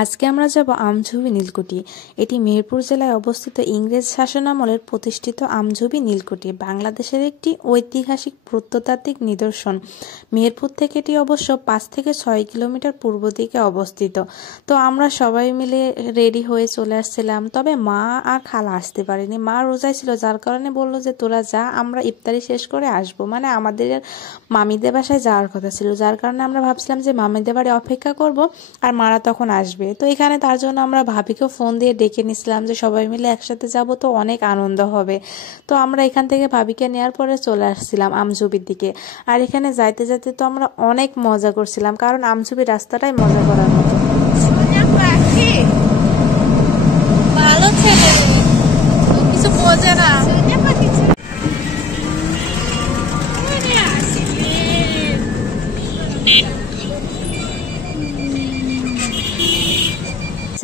আজকে আমরা যাব আমঝুবি নীলকুঠি। এটি মেহেরপুর জেলায় অবস্থিত ইংরেজ শাসনামলের প্রতিষ্ঠিত আমঝুবি নীলকুঠি বাংলাদেশের একটি ঐতিহাসিক প্রত্নতাত্ত্বিক নিদর্শন। মেহেরপুর থেকে এটি অবশ্য 5 থেকে 6 কিলোমিটার পূর্ব দিকে অবস্থিত। তো আমরা সবাই মিলে রেডি হয়ে চলে আসছিলাম, তবে মা আর খালা আসতে পারেনি। মা রোজায় ছিল, যার কারণে বললো যে তোরা যা, আমরা ইফতারি শেষ করে আসবো। মানে আমাদের মামিদের বাসায় যাওয়ার কথা ছিল, যার কারণে আমরা ভাবছিলাম যে মামিদের বাড়ি অপেক্ষা করব আর মারা তখন আসবে। তো এখানে তার জন্য আমরা ভাবিকে ফোন দিয়ে ডেকে নিছিলাম যে সবাই মিলে একসাথে যাব, তো অনেক আনন্দ হবে। তো আমরা এখান থেকে ভাবিকে নেওয়ার পরে চলে আসছিলাম আমঝুবির দিকে। আর এখানে যাইতে যাইতে তো আমরা অনেক মজা করছিলাম, কারণ আমঝুবির রাস্তাটাই মজা করার মতো। ভালো ছেলে, কিছু বোঝে না।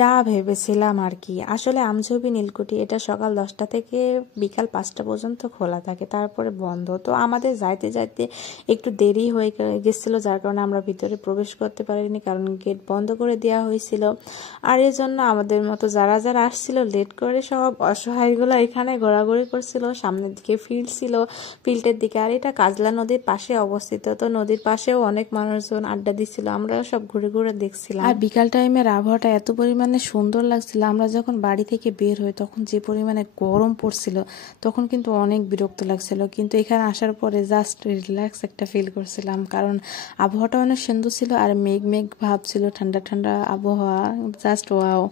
যা ভেবেছিলাম আর কি। আসলে আমঝুবি নীলকুঠি এটা সকাল 10টা থেকে বিকাল 5টা পর্যন্ত খোলা থাকে, তারপরে বন্ধ। তো আমাদের যাইতে যাইতে একটু দেরি হয়ে গেছিল, যার কারণে আমরা ভিতরে প্রবেশ করতে পারিনি, কারণ গেট বন্ধ করে দেওয়া হয়েছিল। আর এর জন্য আমাদের মতো যারা যারা আসছিল লেট করে, সব অসহায়গুলো এখানে ঘোরাঘুরি করছিল। সামনের দিকে ফিল্ড ছিল, ফিল্ডের দিকে। আর এটা কাজলা নদীর পাশে অবস্থিত, তো নদীর পাশেও অনেক মানুষজন আড্ডা দিচ্ছিল, আমরা সব ঘুরে ঘুরে দেখছিলাম। আর বিকাল টাইমের আবহাওয়াটা এত পরিমাণে সুন্দর লাগছিল। আমরা যখন বাড়ি থেকে বের হই তখন যে পরিমাণে গরম পড়ছিল, তখন কিন্তু অনেক বিরক্ত লাগছিল, কিন্তু এখানে আসার পরে জাস্ট রিল্যাক্স একটা ফিল করছিলাম, কারণ আবহাওয়াটা অনেক সুন্দর ছিল আর মেঘ মেঘ ভাব ছিল, ঠান্ডা ঠান্ডা আবহাওয়া, জাস্ট ওয়াও।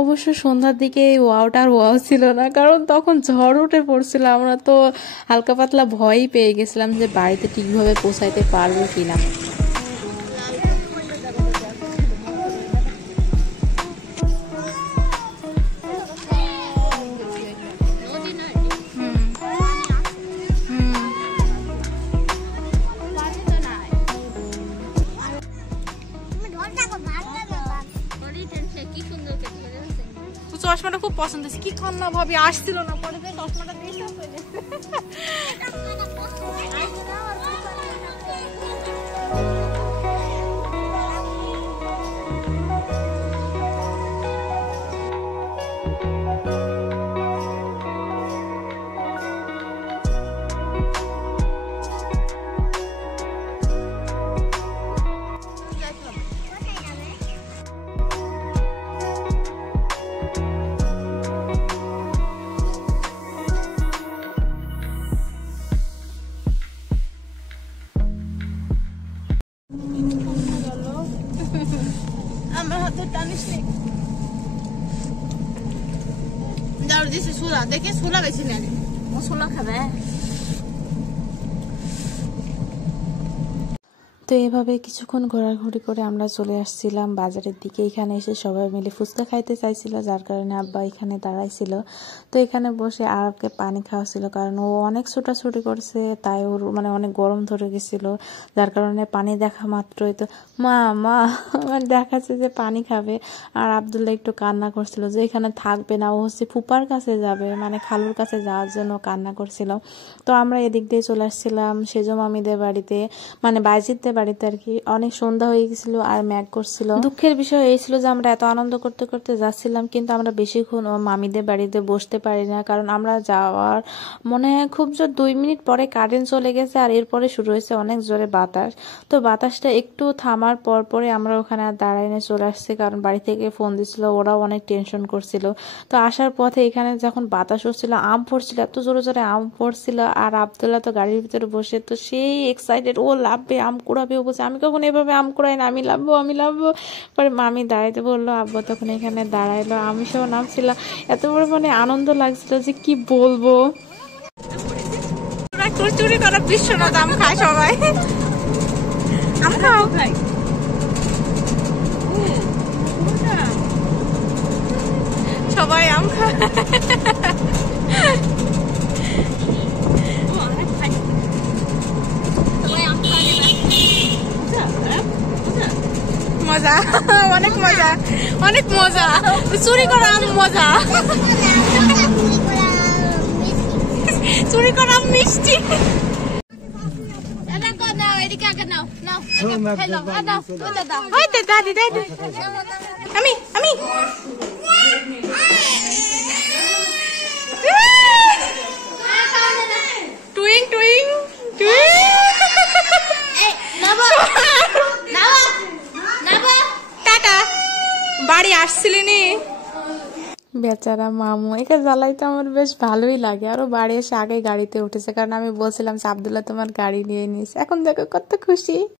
অবশ্য সন্ধ্যার দিকে এই ওয়াওটা আর ওয়াও ছিল না, কারণ তখন ঝড় উঠে পড়ছিল। আমরা তো হালকা পাতলা ভয়ই পেয়ে গেছিলাম যে বাড়িতে ঠিকভাবে পৌঁছাইতে পারবো কিনা। চশমাটা খুব পছন্দ হয়েছে, কি ঠান্ডা ভাবি আসছিল না, পরে চশমাটা দিয়ে আমার হাতে টানিস নি। যাও দিছি সুলা, দেখে সুলা বেশি নেই, ও সুলা খাবে। তো এভাবে কিছুক্ষণ ঘোরাঘুরি করে আমরা চলে আসছিলাম বাজারের দিকে। এখানে এসে সবাই মিলে ফুচকা খাইতে চাইছিল, যার কারণে আব্বা এখানে দাঁড়াইছিল। তো এখানে বসে আরবকে পানি খাওয়াছিল, কারণ ও অনেক ছোটাছুটি করছে, তাই ওর মানে অনেক গরম ধরে গেছিল, যার কারণে পানি দেখা মাত্রই তো মা মা আমার দেখাচ্ছে যে পানি খাবে। আর আব্দুল্লাহ একটু কান্না করছিল যে এখানে থাকবে না, ও হচ্ছে ফুপার কাছে যাবে, মানে খালুর কাছে যাওয়ার জন্য কান্না করছিল। তো আমরা এদিক দিয়ে চলে আসছিলাম সেজো মামিদের বাড়িতে, মানে বাইজিদের বাড়িতে আর কি। অনেক সন্ধ্যা হয়ে গেছিল আর ম্যাগ করছিল। দুঃখের বিষয় এই ছিল যে আমরা এত আনন্দ করতে করতে যাচ্ছিলাম, কিন্তু আমরা বেশিক্ষণ মামিদের বাড়িতে বসতে পারি না, কারণ আমরা যাওয়ার মনে হয় খুব জোর 2 মিনিট পরে কারেন্ট চলে গেছে, আর এরপরে শুরু হয়েছে অনেক জোরে বাতাস। তো বাতাসটা একটু থামার পর পরে আমরা ওখানে আর দাঁড়াইনে চলে আসছি, কারণ বাড়ি থেকে ফোন দিছিল, ওরাও অনেক টেনশন করছিল। তো আসার পথে এখানে যখন বাতাস হচ্ছিল, আম পড়ছিল, এত জোরে জোরে আম পড়ছিল, আর আব্দুল্লাহ তো গাড়ির ভিতরে বসে তো সেই এক্সাইটেড, ও লাভবে, আম কুড়াবে। ও বলছে আমি কখন এভাবে আম কুড়াই না, আমি লাভবো আমি লাভবো। পরে মামি দাঁড়াইতে বললো, আব্বা তখন এখানে দাঁড়াইলো, আমি সব নামছিলাম। এত বড় মানে আনন্দ লাগছিল যে কি বলবো। চুরি করা বিশ্বনাথ আম খায় সবাই, আম খাও খাই সবাই আম খায়। মজা, অনেক মজা, অনেক মজা, চুরি করা আম মজা, চুরি করা মিষ্টি। এদিকে আগে নাও, নাও, দাদি দাদি আমি আমি বাড়ি আসছিলি নি? বেচারা মামু, একে জ্বালাইতে আমার বেশ ভালোই লাগে। আরো বাড়ি এসে আগে গাড়িতে উঠেছে, কারণ আমি বলছিলাম যে আব্দুল্লাহ তোমার গাড়ি নিয়ে নিস। এখন দেখো কত খুশি।